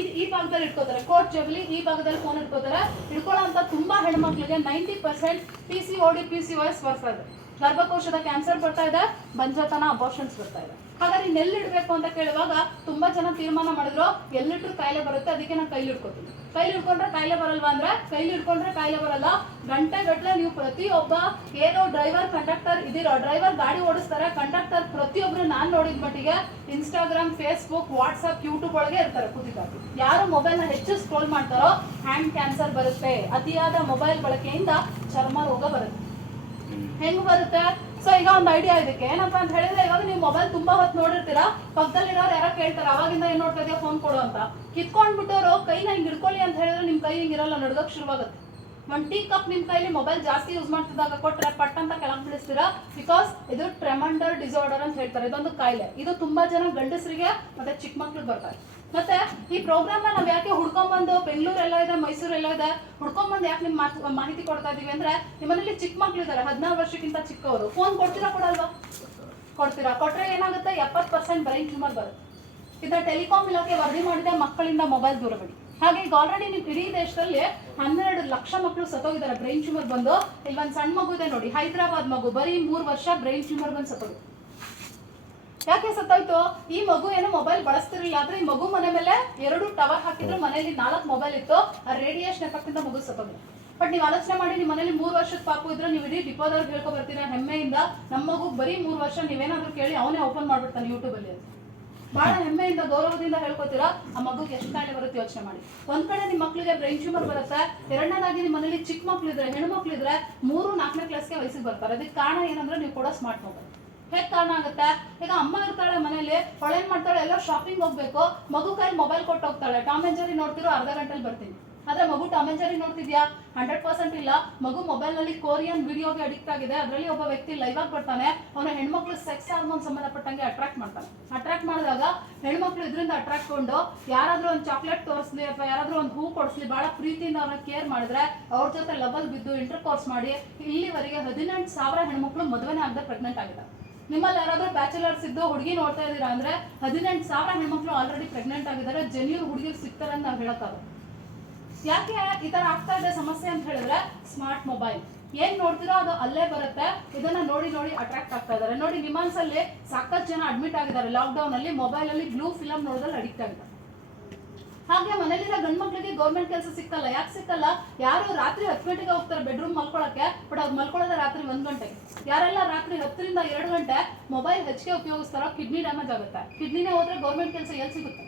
ಈ ಭಾಗದಲ್ಲಿ ಇಟ್ಕೋತಾರೆ, ಕೋಟ್ ಜಗಲಿ ಈ ಭಾಗದಲ್ಲಿ ಫೋನ್ ಇಟ್ಕೋತಾರೆ. ಇಟ್ಕೊಳ್ಳೋ ಅಂತ ತುಂಬಾ ಹೆಣ್ಮಕ್ಳಿಗೆ 90% PCOD PCOS ಬರ್ತಾ ಇದೆ, ಗರ್ಭಕೋಶದ ಕ್ಯಾನ್ಸರ್ ಬರ್ತಾ ಇದೆ, ಬಂಜತನ ಅಬೋರ್ಷನ್ಸ್ ಬರ್ತಾ ಇದೆ. ಹಾಗಾದ್ರೆ ಇನ್ನೆಲ್ಲಿಡ್ಬೇಕು ಅಂತ ಕೇಳುವಾಗ ತುಂಬಾ ಜನ ತೀರ್ಮಾನ ಮಾಡಿದ್ರು ಎಲ್ಲಿಟ್ರು ಕಾಯಿಲೆ ಬರುತ್ತೆ, ಅದಕ್ಕೆ ನಾನು ಕೈಲಿ ಇಟ್ಕೋತೀನಿ. ಕೈಲಿ ಇಟ್ಕೊಂಡ್ರೆ ಕಾಯಿಲೆ ಬರಲ್ವಾ ಅಂದ್ರೆ ಕೈಲಿ ಇಟ್ಕೊಂಡ್ರೆ ಕಾಯಿಲೆ ಬರಲ್ಲ. ಗಂಟೆಗಟ್ಟಲೆ ನೀವು ಪ್ರತಿಯೊಬ್ಬ ಏನೋ ಡ್ರೈವರ್ ಕಂಡಕ್ಟರ್ ಇದೀರೋ, ಡ್ರೈವರ್ ಗಾಡಿ ಓಡಿಸ್ತಾರೆ, ಕಂಡಕ್ಟರ್ ಪ್ರತಿಯೊಬ್ರು ನಾನು ನೋಡಿದ ಮಟ್ಟಿಗೆ ಇನ್ಸ್ಟಾಗ್ರಾಮ್, ಫೇಸ್ಬುಕ್, ವಾಟ್ಸ್ಆಪ್, ಯೂಟ್ಯೂಬ್ ಒಳಗೆ ಇರ್ತಾರೆ ಕೂತಿದ್ದಾರೆ. ಯಾರು ಮೊಬೈಲ್ನ ಹೆಚ್ಚು ಸ್ಕ್ರೋಲ್ ಮಾಡ್ತಾರೋ ಹ್ಯಾಂಡ್ ಕ್ಯಾನ್ಸರ್ ಬರುತ್ತೆ. ಅತಿಯಾದ ಮೊಬೈಲ್ ಬಳಕೆಯಿಂದ ಚರ್ಮ ರೋಗ ಬರುತ್ತೆ. ಹೆಂಗ್ ಬರುತ್ತೆ? ಸೊ ಈಗ ಒಂದು ಐಡಿಯಾ ಇದಕ್ಕೆ ಏನಪ್ಪಾ ಅಂತ ಹೇಳಿದ್ರೆ, ಇವಾಗ ನೀವು ಮೊಬೈಲ್ ತುಂಬಾ ಹೊತ್ತು ನೋಡಿರ್ತೀರಾ, ಪಕ್ಕದಲ್ಲಿರೋರು ಯಾರೋ ಕೇಳ್ತಾರೆ ಅವಾಗಿಂದ ಏನ್ ನೋಡ್ತಾ ಇದೆಯಾ ಫೋನ್ ಕೊಡು ಅಂತ. ಕಿತ್ಕೊಂಡ್ಬಿಟ್ಟವರು ಕೈನ ಹಿಂಗ್ ಹಿಡ್ಕೊಳ್ಳಿ ಅಂತ ಹೇಳಿದ್ರೆ ನಿಮ್ ಕೈ ಹಿಂಗಿರಲ್ಲ, ನಡ್ಗಕ್ ಶುರುವಾಗುತ್ತೆ. ಒಂದು ಟೀ ಕಪ್ ನಿಮ್ ಕೈಲಿ ಮೊಬೈಲ್ ಜಾಸ್ತಿ ಯೂಸ್ ಮಾಡ್ತಿದ್ದಾಗ ಕೊಟ್ರೆ ಪಟ್ ಅಂತ ಕೆಳಗೆ ಬಿಡಿಸ್ತೀರಾ. ಬಿಕಾಸ್ ಇದು ಟ್ರೆಮಂಡರ್ ಡಿಸಾರ್ಡರ್ ಅಂತ ಹೇಳ್ತಾರೆ, ಇದೊಂದು ಕಾಯಿಲೆ. ಇದು ತುಂಬಾ ಜನ ಗಂಡಸರಿಗೆ ಮತ್ತೆ ಚಿಕ್ಕ ಮಕ್ಳಿಗೆ ಬರ್ತಾರೆ. ಮತ್ತೆ ಈ ಪ್ರೋಗ್ರಾಮ್ ನಾವ್ ಯಾಕೆ ಹುಡ್ಕೊಂಡ್ಬಂದು ಬೆಂಗಳೂರೆಲ್ಲ ಇದೆ, ಮೈಸೂರೆಲ್ಲ ಇದೆ, ಹುಡ್ಕೊಂಡ್ಬಂದು ಯಾಕೆ ನಿಮ್ ಮಾಹಿತಿ ಕೊಡ್ತಾ ಇದೀವಿ ಅಂದ್ರೆ, ನಿಮ್ಮನೇಲಿ ಚಿಕ್ಕ ಮಕ್ಳು ಇದಾರೆ 16 ವರ್ಷಕ್ಕಿಂತ ಚಿಕ್ಕವರು, ಫೋನ್ ಕೊಡ್ತೀರಾ ಕೊಡಲ್ವಾ? ಕೊಡ್ತೀರಾ. ಕೊಟ್ರೆ ಏನಾಗುತ್ತೆ? 70% ಬ್ರೈನ್ ಟ್ಯೂಮರ್ ಬರುತ್ತೆ. ಇದನ್ನ ಟೆಲಿಕಾಂ ಇಲಾಖೆ ವರದಿ ಮಾಡಿದೆ, ಮಕ್ಕಳಿಂದ ಮೊಬೈಲ್ ದೂರವಿಡಿ. ಹಾಗೆ ಈಗ ಆಲ್ರೆಡಿ ನೀವು ಇಡೀ ದೇಶದಲ್ಲಿ 12 ಲಕ್ಷ ಮಕ್ಕಳು ಸತ್ತೋಗಿದ್ದಾರೆ ಬ್ರೈನ್ ಟ್ಯೂಮರ್ ಬಂದು. ಇಲ್ಲಿ ಒಂದು ಸಣ್ಣ ಮಗು ಇದೆ ನೋಡಿ, ಹೈದರಾಬಾದ್ ಮಗು, ಬರೀ 3 ವರ್ಷ ಬ್ರೈನ್ ಟ್ಯೂಮರ್ ಬಂದು ಸತ್ತೋಗಿದೆ. ಯಾಕೆ ಸತ್ತೋಯ್ತು? ಈ ಮಗು ಏನು ಮೊಬೈಲ್ ಬಳಸ್ತಿರ್ಲಿಲ್ಲ, ಆದ್ರೆ ಈ ಮಗು ಮನೆ ಮೇಲೆ 2 ಟವರ್ ಹಾಕಿದ್ರು, ಮನೆಯಲ್ಲಿ 4 ಮೊಬೈಲ್ ಇತ್ತು, ಆ ರೇಡಿಯೇಷನ್ ಎಫೆಕ್ಟ್ ಇಂದ ಮಗು ಸತ್ತೋಗಿದೆ. ಬಟ್ ನೀವು ಆಲೋಚನೆ ಮಾಡಿ, ನಿಮ್ಮ ಮನೇಲಿ 3 ವರ್ಷದ ಪಾಪು ಇದ್ರೆ ನೀವು ಇಡೀ ಡಿಪೋದವ್ರಿಗೆ ಹೇಳ್ಕೊ ಬರ್ತೀರಾ ಹೆಮ್ಮೆಯಿಂದ, ನಮ್ಮ ಮಗು ಬರೀ 3 ವರ್ಷ, ನೀವೇನಾದ್ರೂ ಕೇಳಿ ಅವನೇ ಓಪನ್ ಮಾಡ್ಬಿಡ್ತಾನೆ ಯೂಟ್ಯೂಬ್ ಅಲ್ಲಿ ಅಂತ. ಬಹಳ ಹೆಮ್ಮೆಯಿಂದ ಗೌರವದಿಂದ ಹೇಳ್ಕೊತೀರಾ, ಆ ಮಗುಗೆ ಎಷ್ಟು ಕಾಯಿಲೆ ಬರುತ್ತೆ ಯೋಚನೆ ಮಾಡಿ. ಒಂದ್ ಕಡೆ ನಿಮ್ಮ ಮಕ್ಳಿಗೆ ಬ್ರೈನ್ ಟ್ಯೂಮರ್ ಬರುತ್ತೆ, ಎರಡನೇದಾಗಿ ನಿಮ್ಮ ಮನೇಲಿ ಚಿಕ್ಕ ಮಕ್ಳಿದ್ರೆ, ಹೆಣ್ಮಕ್ಳಿದ್ರೆ 3-4ನೇ ಕ್ಲಾಸ್ಗೆ ವಯಸ್ಸಿಗೆ ಬರ್ತಾರೆ. ಅದಕ್ಕೆ ಕಾರಣ ಏನಂದ್ರೆ ನೀವು ಕೊಡೋ ಸ್ಮಾರ್ಟ್ ಮೊಬೈಲ್. ಹೇಗೆ ಕಾರಣ ಆಗುತ್ತೆ? ಈಗ ಅಮ್ಮ ಇರ್ತಾಳೆ ಮನೇಲಿ, ಅವಳೇನ್ ಮಾಡ್ತಾಳೆ, ಎಲ್ಲ ಶಾಪಿಂಗ್ ಹೋಗ್ಬೇಕು, ಮಗು ಕೈಲಿ ಮೊಬೈಲ್ ಕೊಟ್ಟು ಹೋಗ್ತಾಳೆ. ಟಾಮ್ ಅಂಡ್ ಜೆರ್ರಿ ನೋಡ್ತಿರೋ ಅರ್ಧ ಗಂಟೆಲಿ ಬರ್ತೀನಿ. ಆದ್ರೆ ಮಗು ಟಾಮ್ ಅಂಡ್ ಜೆರ್ರಿ ನೋಡ್ತಿದ್ಯಾ? 100% ಇಲ್ಲ. ಮಗು ಮೊಬೈಲ್ ನಲ್ಲಿ ಕೊರಿಯನ್ ವಿಡಿಯೋಗೆ ಅಡಿಕ್ಟ್ ಆಗಿದೆ. ಅದರಲ್ಲಿ ಒಬ್ಬ ವ್ಯಕ್ತಿ ಲೈವ್ ಆಗಿ ಬರ್ತಾನೆ, ಅವನ ಹೆಣ್ಮಕ್ಳು ಸೆಕ್ಸ್ ಹಾರ್ಮೋನ್ ಸಂಬಂಧಪಟ್ಟಂಗೆ ಅಟ್ರಾಕ್ಟ್ ಮಾಡ್ತಾನೆ. ಅಟ್ರಾಕ್ಟ್ ಮಾಡಿದಾಗ ಹೆಣ್ಮಕ್ಳು ಇದರಿಂದ ಅಟ್ರಾಕ್ಟ್ ಕೊಂಡು ಯಾರಾದ್ರೂ ಒಂದು ಚಾಕ್ಲೇಟ್ ತೋರಿಸ್ಲಿ ಅಥವಾ ಯಾರಾದ್ರೂ ಒಂದು ಹೂ ಕೊಡಿಸ್ಲಿ, ಬಹಳ ಪ್ರೀತಿಯಿಂದ ಅವ್ರನ್ನ ಕೇರ್ ಮಾಡಿದ್ರೆ ಅವ್ರ ಜೊತೆ ಲವಲ್ ಬಿದ್ದು ಇಂಟರ್ ಕೋರ್ಸ್ ಮಾಡಿ ಇಲ್ಲಿವರೆಗೆ 18,000 ಹೆಣ್ಮಕ್ಳು ಮದುವೆನೇ ಆಗದೆ ಪ್ರೆಗ್ನೆಂಟ್ ಆಗಿದ್ದಾರೆ. ನಿಮ್ಮಲ್ಲಿ ಯಾರಾದ್ರೂ ಬ್ಯಾಚುಲರ್ಸ್ ಇದ್ದು ಹುಡುಗಿ ನೋಡ್ತಾ ಇದ್ದೀರಾ ಅಂದ್ರೆ 18,000 ಹೆಣ್ಮಕ್ಳು ಆಲ್ರೆಡಿ ಪ್ರೆಗ್ನೆಂಟ್ ಆಗಿದ್ದಾರೆ. ಜೆನ್ಯೂನ್ ಹುಡುಗಿರು ಸಿಗ್ತಾರೆ ಅಂತ ನಾವು ಹೇಳಕ್ಕಾಗಲ್ಲ. ಯಾಕೆ ಈ ತರ ಆಗ್ತಾ ಇದೆ ಸಮಸ್ಯೆ ಅಂತ ಹೇಳಿದ್ರೆ, ಸ್ಮಾರ್ಟ್ ಮೊಬೈಲ್ ಏನ್ ನೋಡ್ತಿರೋ ಅದು ಅಲ್ಲೇ ಬರುತ್ತೆ. ಇದನ್ನ ನೋಡಿ ನೋಡಿ ಅಟ್ರಾಕ್ಟ್ ಆಗ್ತಾ ಇದಾರೆ. ನೋಡಿ ನಿಮ್ಮಾನ್ಸ್ ಅಲ್ಲಿ ಸಾಕಷ್ಟು ಜನ ಅಡ್ಮಿಟ್ ಆಗಿದ್ದಾರೆ ಲಾಕ್ಡೌನ್ ಅಲ್ಲಿ, ಮೊಬೈಲ್ ಅಲ್ಲಿ ಬ್ಲೂ ಫಿಲಮ್ ನೋಡಿದ್ರೆ ಅಡಿಕ್ಟ್ ಆಗಿದ್ದಾರೆ. ಹಾಗೆ ಮನೇಲಿರೋ ಗಂಡ್ ಮಕ್ಳಿಗೆ ಗೌರ್ಮೆಂಟ್ ಕೆಲಸ ಸಿಕ್ಕಲ್ಲ. ಯಾಕೆ ಸಿಕ್ಕಲ್ಲ? ಯಾರು ರಾತ್ರಿ 10 ಗಂಟೆಗೆ ಹೋಗ್ತಾರೆ ಬೆಡ್ರೂಮ್ ಮಲ್ಕೊಳಕ್ಕೆ, ಬಟ್ ಅವ್ರು ಮಲ್ಕೊಳ್ಳೋದು ರಾತ್ರಿ 1 ಗಂಟೆಗೆ. ಯಾರೆಲ್ಲ ರಾತ್ರಿ 10ರಿಂದ 2 ಗಂಟೆ ಮೊಬೈಲ್ ಹೆಚ್ಚಿಗೆ ಉಪಯೋಗಿಸ್ತಾರೋ ಕಿಡ್ನಿ ಡ್ಯಾಮೇಜ್ ಆಗುತ್ತೆ. ಕಿಡ್ನಿನೇ ಹೋದ್ರೆ ಗೌರ್ಮೆಂಟ್ ಕೆಲಸ ಎಲ್ಲಿ ಸಿಗುತ್ತೆ?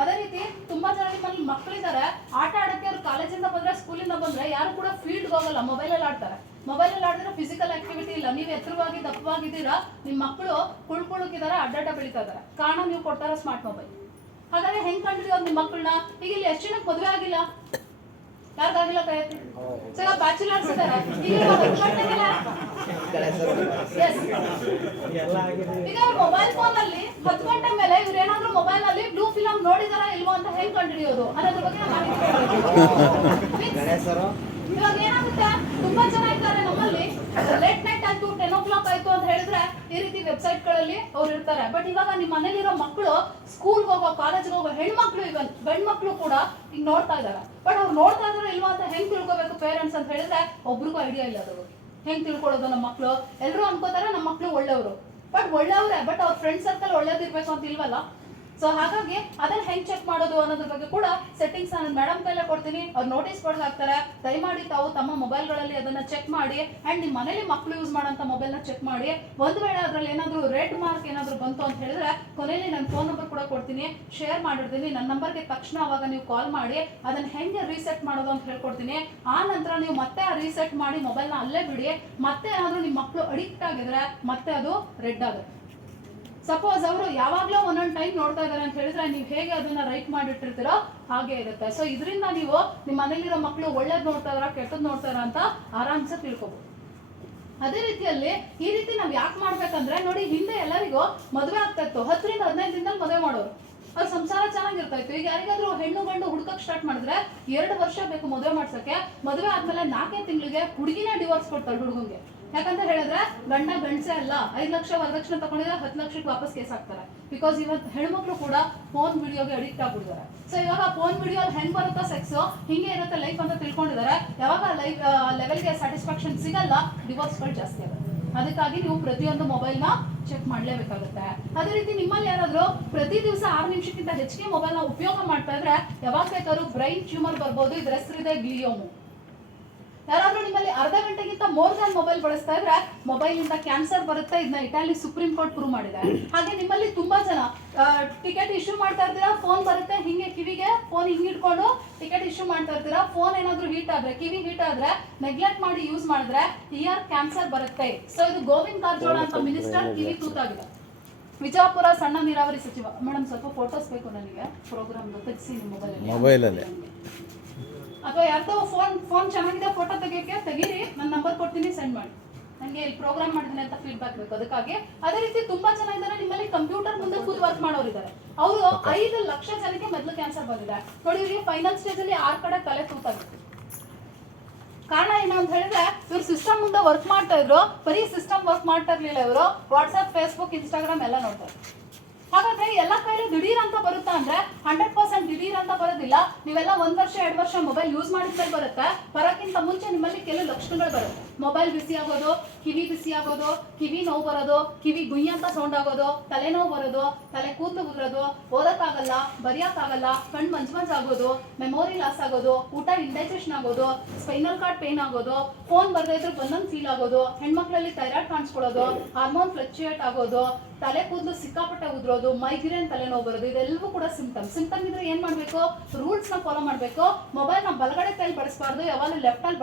ಅದೇ ರೀತಿ ತುಂಬಾ ಜನ ನಿಮ್ಮಲ್ಲಿ ಮಕ್ಕಳಿದ್ದಾರೆ, ಆಟ ಆಡಕ್ಕೆ ಅವ್ರು ಕಾಲೇಜಿಂದ ಬಂದ್ರೆ, ಸ್ಕೂಲಿಂದ ಬಂದ್ರೆ ಯಾರು ಕೂಡ ಫೀಲ್ಡ್ ಹೋಗಲ್ಲ, ಮೊಬೈಲಲ್ಲಿ ಆಡ್ತಾರೆ. ಮೊಬೈಲಲ್ಲಿ ಆಡಿದ್ರೆ ಫಿಸಿಕಲ್ ಆಕ್ಟಿವಿಟಿ ಇಲ್ಲ. ನೀವು ಎತ್ತರವಾಗಿ ದಪ್ಪವಾಗಿದ್ದೀರಾ, ನಿಮ್ಮ ಮಕ್ಕಳು ಕುಳ್ಕೊಳ್ಳುಕಿದ್ದಾರೆ, ಅಡ್ಡಾಟ ಬೆಳೀತಾ ಇದಾರೆ. ಕಾರಣ ನೀವು ಕೊಡ್ತಾರ ಸ್ಮಾರ್ಟ್ ಮೊಬೈಲ್. ಹಾಗಾದ್ರೆ ಹೆಂಗ್ ಕಂಡಿಡಿಯೋದು ನಿಮ್ಮ ಮಕ್ಕಳನ್ನ? ಈಗ ಇಲ್ಲಿ ಎಷ್ಟು ಜನಕ್ಕೆ ಮದುವೆ ಆಗಿಲ್ಲ? ಯಾರಿಗಾಗಿಲ್ಲ ಕೈ ಎತ್ತಿ. ಸರ್ ಬ್ಯಾಚುಲರ್ಸ್ ಇದ್ದಾರೆ. ಈಗ ಮೊಬೈಲ್ ಫೋನ್ ಅಲ್ಲಿ 10 ಗಂಟೆ ಮೇಲೆ ಇವ್ರು ಏನಾದ್ರು ಮೊಬೈಲ್ ಅಲ್ಲಿ ಬ್ಲೂ ಫಿಲಂ ನೋಡಿದಾರ ಇಲ್ವೋ ಅಂತ ಹೆಂಗ್ ಕಂಡುಹಿಡಿಯೋದು ಅನ್ನೋದ್ರ ಬಗ್ಗೆ ಇವಾಗ ಏನಾಗುತ್ತೆ, ತುಂಬಾ ಜನ ಇದ್ದಾರೆ ನಮ್ಮಲ್ಲಿ, ಲೇಟ್ ನೈಟ್ ಆಯ್ತು, 10 o'clock ಆಯ್ತು ಅಂತ ಹೇಳಿದ್ರೆ ಈ ರೀತಿ ವೆಬ್ಸೈಟ್ ಗಳಲ್ಲಿ ಅವ್ರು ಇರ್ತಾರೆ. ಬಟ್ ಇವಾಗ ನಿಮ್ಮ ಮನೇಲಿರೋ ಮಕ್ಕಳು, ಸ್ಕೂಲ್ಗೆ ಹೋಗೋ, ಕಾಲೇಜ್ಗೆ ಹೋಗೋ ಹೆಣ್ಮಕ್ಳು, ಇವನ್ ಗಂಡ್ ಮಕ್ಳು ಕೂಡ ಈಗ ನೋಡ್ತಾ ಇದಾರೆ. ಬಟ್ ಅವ್ರು ನೋಡ್ತಾ ಇದಾರೆ ಇಲ್ವಾ ಅಂತ ಹೆಂಗ್ ತಿಳ್ಕೊಬೇಕು ಪೇರೆಂಟ್ಸ್ ಅಂತ ಹೇಳಿದ್ರೆ ಒಬ್ರಿಗೂ ಐಡಿಯಾ ಇಲ್ಲ. ಅದ್ರ ಹೆಂಗ್ ತಿಳ್ಕೊಳ್ಳೋದು? ನಮ್ಮ ಮಕ್ಳು ಎಲ್ರು ಅನ್ಕೋತಾರೆ ನಮ್ಮ ಮಕ್ಳು ಒಳ್ಳೆಯವರು, ಬಟ್ ಒಳ್ಳೆಯವ್ರೆ, ಬಟ್ ಅವ್ರ ಫ್ರೆಂಡ್ ಸರ್ಕಲ್ ಒಳ್ಳೇದಿರ್ಬೇಕು ಅಂತ ಇಲ್ವಲ್ಲ. ಸೊ ಹಾಗಾಗಿ ಅದನ್ನ ಹೆಂಗ್ ಚೆಕ್ ಮಾಡೋದು ಅನ್ನೋದ್ರ ಬಗ್ಗೆ ಕೂಡ ಸೆಟ್ಟಿಂಗ್ಸ್ ನಾನು ಮೇಡಮ್ ಕೈಲೇ ಕೊಡ್ತೀನಿ. ಅವ್ರು ನೋಟಿಸ್ ಬೋರ್ಡ್ ಹಾಕ್ತಾರೆ. ದಯಮಾಡಿ ತಾವು ತಮ್ಮ ಮೊಬೈಲ್ಗಳಲ್ಲಿ ಅದನ್ನ ಚೆಕ್ ಮಾಡಿ, ಅಂಡ್ ನಿಮ್ಮ ಮನೇಲಿ ಮಕ್ಕಳು ಯೂಸ್ ಮಾಡೋಂಥ ಮೊಬೈಲ್ನ ಚೆಕ್ ಮಾಡಿ. ಒಂದು ವೇಳೆ ಅದ್ರಲ್ಲಿ ಏನಾದ್ರು ರೆಡ್ ಮಾರ್ಕ್ ಏನಾದ್ರು ಬಂತು ಅಂತ ಹೇಳಿದ್ರೆ ಕೊನೆಯಲ್ಲಿ ನನ್ನ ಫೋನ್ ನಂಬರ್ ಕೂಡ ಕೊಡ್ತೀನಿ, ಶೇರ್ ಮಾಡಿರ್ತೀನಿ. ನನ್ನ ನಂಬರ್ಗೆ ತಕ್ಷಣ ಅವಾಗ ನೀವು ಕಾಲ್ ಮಾಡಿ ಅದನ್ನ ಹೆಂಗೆ ರೀಸೆಟ್ ಮಾಡೋದು ಅಂತ ಹೇಳ್ಕೊಡ್ತೀನಿ. ಆ ನಂತರ ನೀವು ಮತ್ತೆ ಆ ರೀಸೆಟ್ ಮಾಡಿ ಮೊಬೈಲ್ನ ಅಲ್ಲೇ ಬಿಡಿ. ಮತ್ತೆ ಏನಾದ್ರು ನಿಮ್ಮ ಮಕ್ಕಳು ಅಡಿಕ್ಟ್ ಆಗಿದ್ರೆ ಮತ್ತೆ ಅದು ರೆಡ್ ಆಗುತ್ತೆ. ಸಪೋಸ್ ಅವರು ಯಾವಾಗ್ಲೂ ಒಂದೊಂದು ಟೈಮ್ ನೋಡ್ತಾ ಇದಾರೆ ಅಂತ ಹೇಳಿದ್ರೆ ನೀವು ಹೇಗೆ ಅದನ್ನ ರೈಟ್ ಮಾಡಿಟ್ಟಿರ್ತೀರೋ ಹಾಗೆ ಇರುತ್ತೆ. ಸೊ ಇದರಿಂದ ನೀವು ನಿಮ್ಮ ಮನೇಲಿರೋ ಮಕ್ಕಳು ಒಳ್ಳೇದ್ ನೋಡ್ತಾ ಇದಾರ, ಕೆಟ್ಟದ್ ನೋಡ್ತಾ ಇದಾರ ಅಂತ ಆರಾಮ್ಸೆ ತಿಳ್ಕೊಬಹುದು. ಅದೇ ರೀತಿಯಲ್ಲಿ ಈ ರೀತಿ ನಾವ್ ಯಾಕೆ ಮಾಡ್ಬೇಕಂದ್ರೆ, ನೋಡಿ ಹಿಂದೆ ಎಲ್ಲರಿಗೂ ಮದುವೆ ಆಗ್ತಾ ಇತ್ತು, 10ರಿಂದ 15 ದಿನದಲ್ಲಿ ಮದುವೆ ಮಾಡೋರು, ಅವ್ರ ಸಂಸಾರ ಚೆನ್ನಾಗಿರ್ತಾ ಇತ್ತು. ಈಗ ಯಾರಿಗಾದ್ರೂ ಹೆಣ್ಣು ಗಂಡು ಹುಡುಕಕ್ ಸ್ಟಾರ್ಟ್ ಮಾಡಿದ್ರೆ 2 ವರ್ಷ ಬೇಕು ಮದುವೆ ಮಾಡ್ಸಕ್ಕೆ. ಮದುವೆ ಆದ್ಮೇಲೆ 4 ತಿಂಗಳಿಗೆ ಹುಡುಗಿನೇ ಡಿವೋರ್ಸ್ ಕೊಡ್ತಾಳೆ ಹುಡುಗಂಗೆ. ಯಾಕಂತ ಹೇಳಿದ್ರೆ ಗಂಡ ಗಂಡಸೇ ಅಲ್ಲ, 5 ಲಕ್ಷ ವರದಕ್ಷಿಣೆ ತಗೊಂಡಿದ್ರೆ 10 ಲಕ್ಷಕ್ಕೆ ವಾಪಸ್ ಕೇಸ್ ಹಾಕ್ತಾರೆ. ಬಿಕಾಸ್ ಇವತ್ತು ಹೆಣ್ಮಕ್ಳು ಕೂಡ ಫೋನ್ ವಿಡಿಯೋಗೆ ಅಡಿಕ್ಟ್ ಆಗ್ಬಿಟ್ಟಿದ್ದಾರೆ. ಸೊ ಇವಾಗ ಫೋನ್ ವಿಡಿಯೋ ಹೆಂಗ್ ಬರುತ್ತೋ ಸೆಕ್ಸ್ ಹಿಂಗೆ ಇರುತ್ತೆ ಲೈಫ್ ಅಂತ ತಿಳ್ಕೊಂಡಿದ್ದಾರೆ. ಯಾವಾಗ ಲೈಫ್ ಲೆವೆಲ್ಗೆ ಸ್ಯಾಟಿಸ್ಫ್ಯಾಕ್ಷನ್ ಸಿಗಲ್ಲ, ಡಿವೋರ್ಸ್ಗಳು ಜಾಸ್ತಿ ಆಗುತ್ತೆ. ಅದಕ್ಕಾಗಿ ನೀವು ಪ್ರತಿಯೊಂದು ಮೊಬೈಲ್ನ ಚೆಕ್ ಮಾಡಲೇಬೇಕಾಗುತ್ತೆ. ಅದೇ ರೀತಿ ನಿಮ್ಮಲ್ಲಿ ಯಾರಾದರೂ ಪ್ರತಿ ದಿವಸ 6 ನಿಮಿಷಕ್ಕಿಂತ ಹೆಚ್ಚಿಗೆ ಮೊಬೈಲ್ನ ಉಪಯೋಗ ಮಾಡ್ತಾ ಇದ್ರೆ ಯಾವಾಗ ಬೇಕಾದ್ರೂ ಬ್ರೈನ್ ಟ್ಯೂಮರ್ ಬರ್ಬೋದು. ಇದ್ರ ಹೆಸರಿದೆ ಗ್ಲಿಯೋಮು. ಯಾರಾದ್ರೂ ನಿಮ್ಮಲ್ಲಿ ಅರ್ಧ ಗಂಟೆಗಿಂತ ಮೋರ್ ದ್ಯಾನ್ ಮೊಬೈಲ್ ಬಳಸ್ತಾ ಇದ್ರೆ ಮೊಬೈಲ್ ಇಂದ ಕ್ಯಾನ್ಸರ್ ಬರುತ್ತೆ. ಇದನ್ನ ಇಟಾಲಿ ಸುಪ್ರೀಂ ಕೋರ್ಟ್ ಪ್ರೂವ್ ಮಾಡಿದೆ. ಹಾಗೆ ನಿಮ್ಮಲ್ಲಿ ತುಂಬಾ ಜನ ಟಿಕೆಟ್ ಇಶ್ಯೂ ಮಾಡ್ತಾ ಇರ್ತೀರಾ, ಫೋನ್ ಬರುತ್ತೆ ಹಿಂಗೆ ಕಿವಿಗೆ ಫೋನ್ ಹಿಂಗೆ ಇಟ್ಕೊಂಡು ಟಿಕೆಟ್ ಇಶ್ಯೂ ಮಾಡ್ತಾ ಇರ್ತೀರಾ. ಫೋನ್ ಏನಾದ್ರೂ ಹೀಟ್ ಆದ್ರೆ, ಕಿವಿ ಹೀಟ್ ಆದ್ರೆ ನೆಗ್ಲೆಕ್ಟ್ ಮಾಡಿ ಯೂಸ್ ಮಾಡಿದ್ರೆ ಇಯರ್ ಕ್ಯಾನ್ಸರ್ ಬರುತ್ತೆ. ಸೊ ಇದು ಗೋವಿಂದ್ ಕಾರಜೋಳ ಅಂತ ಮಿನಿಸ್ಟರ್ ಕಿವಿ ತೂತಾಗಿದೆ. ವಿಜಯಪುರ ಸಣ್ಣ ನೀರಾವರಿ ಸಚಿವ. ಮೇಡಮ್ ಸ್ವಲ್ಪ ಫೋಟೋಸ್ ಬೇಕು ನನಗೆ ಪ್ರೋಗ್ರಾಮ್ ತೆಗಿಸಿ ನಿಮ್ಮ ಮೊಬೈಲಲ್ಲಿ. ಅಥವಾ ಯಾರ್ದೋ ಫೋನ್ ಚೆನ್ನಾಗಿದೆ ಫೋಟೋ ತೆಗೀರಿ, ನನ್ನ ನಂಬರ್ ಕೊಡ್ತೀನಿ, ಸೆಂಡ್ ಮಾಡಿ. ನನಗೆ ಇಲ್ಲಿ ಪ್ರೋಗ್ರಾಮ್ ಮಾಡಿದ್ದೀನಿ ಅಂತ ಫೀಡ್ಬ್ಯಾಕ್ ಬೇಕು ಅದಕ್ಕಾಗಿ. ಅದೇ ರೀತಿ ತುಂಬಾ ಜನ ಇದ್ದಾರೆ ನಿಮ್ಮಲ್ಲಿ ಕಂಪ್ಯೂಟರ್ ಮುಂದೆ ಕೂತ್ ವರ್ಕ್ ಮಾಡೋರು ಇದ್ದಾರೆ. ಅವರು 5 ಲಕ್ಷ ಜನಕ್ಕೆ ಮೊದಲು ಕ್ಯಾನ್ಸರ್ ಬಂದಿದೆ ನೋಡಿ. ಇವರಿಗೆ ಫೈನಲ್ ಸ್ಟೇಜ್ ಅಲ್ಲಿ 6 ಕಡೆ ತಲೆ ತೂತಾಗಿತ್ತು. ಕಾರಣ ಏನು ಅಂತ ಹೇಳಿದ್ರೆ ಇವ್ರು ಸಿಸ್ಟಮ್ ಮುಂದೆ ವರ್ಕ್ ಮಾಡ್ತಾ ಇದ್ರು. ಬರೀ ಸಿಸ್ಟಮ್ ವರ್ಕ್ ಮಾಡ್ತಾ ಇರ್ಲಿಲ್ಲ, ಇವರು ವಾಟ್ಸ್ಆಪ್, ಫೇಸ್ಬುಕ್, ಇನ್ಸ್ಟಾಗ್ರಾಮ್ ಎಲ್ಲ ನೋಡ್ತಾರೆ. ಹಾಗಾದ್ರೆ ಎಲ್ಲ ಕೈಲಿ ದಿಢೀರ್ ಅಂತ ಬರುತ್ತಾ ಅಂದ್ರೆ 100% ದಿಢೀರ್ ಅಂತ ಬರೋದಿಲ್ಲ. ನೀವೆಲ್ಲ 1 ವರ್ಷ 2 ವರ್ಷ ಮೊಬೈಲ್ ಯೂಸ್ ಮಾಡಿದ್ಮೇಲೆ ಬರುತ್ತೆ. ಬರೋಕ್ಕಿಂತ ಮುಂಚೆ ನಿಮ್ಮಲ್ಲಿ ಕೆಲವು ಲಕ್ಷಣಗಳು ಬರುತ್ತೆ. ಮೊಬೈಲ್ ಬಿಸಿ ಆಗೋದು, ಕಿವಿ ಬಿಸಿ ಆಗೋದು, ಕಿವಿ ನೋವು ಬರೋದು, ಕಿವಿ ಗುಯ್ ಅಂತ ಸೌಂಡ್ ಆಗೋದು, ತಲೆನೋವು ಬರೋದು, ತಲೆ ಕೂದಲು ಉದುರೋದು, ಓದಕ್ಕಾಗಲ್ಲ, ಬರೆಯೋಕ್ಕಾಗಲ್ಲ, ಕಣ್ಣು ಮಂಜಾಗೋದು, ಮೆಮೊರಿ ಲಾಸ್ ಆಗೋದು, ಊಟ ಇಂಡೈಜೆಷನ್ ಆಗೋದು, ಸ್ಪೈನಲ್ ಕಾರ್ಡ್ ಪೇನ್ ಆಗೋದು, ಫೋನ್ ಬರ್ದೇ ಇದ್ರೆ ಒಂದೊಂದು ಫೀಲ್ ಆಗೋದು, ಹೆಣ್ಮಕ್ಳಲ್ಲಿ ಥೈರಾಯ್ಡ್ ಕಾಣಿಸ್ಕೊಳ್ಳೋದು, ಹಾರ್ಮೋನ್ ಫ್ಲಕ್ಚುಯೇಟ್ ಆಗೋದು, ತಲೆ ಕೂದಲು ಸಿಕ್ಕಾಪಟ್ಟೆ ಉದ್ರೋದು, ಮೈಗ್ರೇನ್ ತಲೆನೋವು ಬರೋದು, ಇದೆಲ್ಲವೂ ಕೂಡ ಸಿಂಪ್ಟಮ್ ಇದ್ರೆ ಏನ್ ಮಾಡ್ಬೇಕು? ರೂಲ್ಸ್ ನ ಫಾಲೋ ಮಾಡ್ಬೇಕು. ಮೊಬೈಲ್ ನ ಬಲಗಡೆ ಕೈಲಿ ಬಳಸಬಾರ್ದು, ಯಾವಾಗಲೂ ಲೆಫ್ಟ್ ಅಲ್ಲಿ